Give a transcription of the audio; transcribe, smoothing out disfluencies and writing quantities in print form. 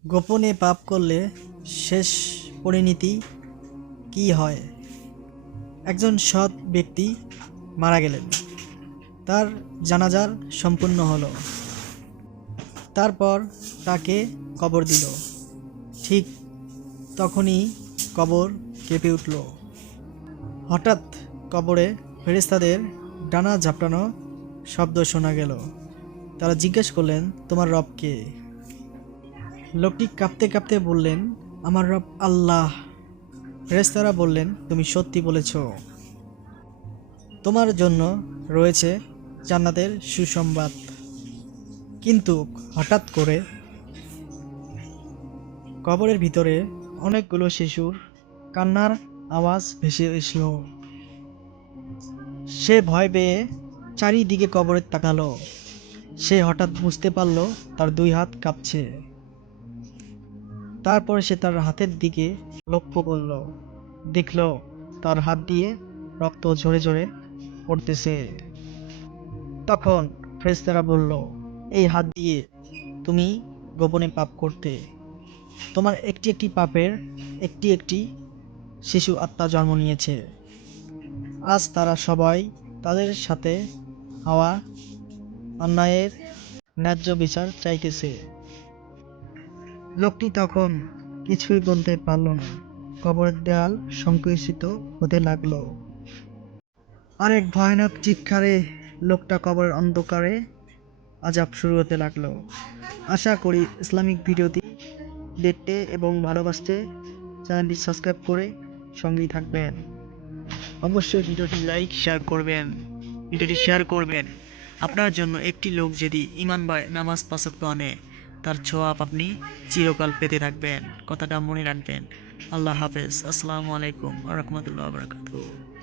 গোপনে পাপ করলে শেষ পরিণতি কি হয়? একজন সৎ ব্যক্তি মারা গেলেন, তার জানাজার সম্পূর্ণ হলো। তারপর তাকে কবর দিল। ঠিক তখনই কবর কেঁপে উঠল। হঠাৎ কবরে ফেরেশতাদের ডানা ঝাপটানো শব্দ শোনা গেল। তারা জিজ্ঞেস করলেন, তোমার রব কে? লোকটি কাঁপতে কাঁপতে বললেন, আমার রব আল্লাহ। ফেরেশতারা বললেন, তুমি সত্যি বলেছ। তোমার জন্য রয়েছে জান্নাতের সুসংবাদ। কিন্তু হঠাৎ করে কবরের ভিতরে অনেকগুলো শিশুর কান্নার আওয়াজ ভেসে এসল। সে ভয় পেয়ে চারিদিকে কবরে তাকালো। সে হঠাৎ বুঝতে পারল তার দুই হাত কাঁপছে। তারপর সে তার হাতের দিকে লক্ষ্য করল, দেখল তার হাত দিয়ে রক্ত ঝরে ঝরে পড়তেছে। তখন ফেরেশতারা বলল, এই হাত দিয়ে তুমি গোপনে পাপ করতে। তোমার একটি একটি পাপের একটি একটি শিশু আত্মা জন্ম নিয়েছে। আজ তারা সবাই তাদের সাথে হওয়া অন্যায়ের ন্যায্য বিচার চাইতেছে। লোকটি তখন কিছুই বলতে পারল না। কবরের দেয়াল সংকুচিত হতে লাগলো। আরেক ভয়ানক চিৎকারে লোকটা কবরের অন্ধকারে আযাব শুরু হতে লাগলো। আশা করি ইসলামিক ভিডিওটি দেখতে এবং ভালোবাসতে চ্যানেলটি সাবস্ক্রাইব করে সঙ্গেই থাকবেন। অবশ্যই ভিডিওটি লাইক শেয়ার করবেন। আপনার জন্য একটি লোক যদি ঈমান বা নামাজ পাঁচ ওয়াক্ত আনে, তার ছোঁয়াব আপনি চিরকাল পেতে থাকবেন। কথাটা মনে রাখবেন। আল্লাহ হাফেজ। আসসালামু আলাইকুম ওয়া রাহমাতুল্লাহি ওয়া বারাকাতুহু।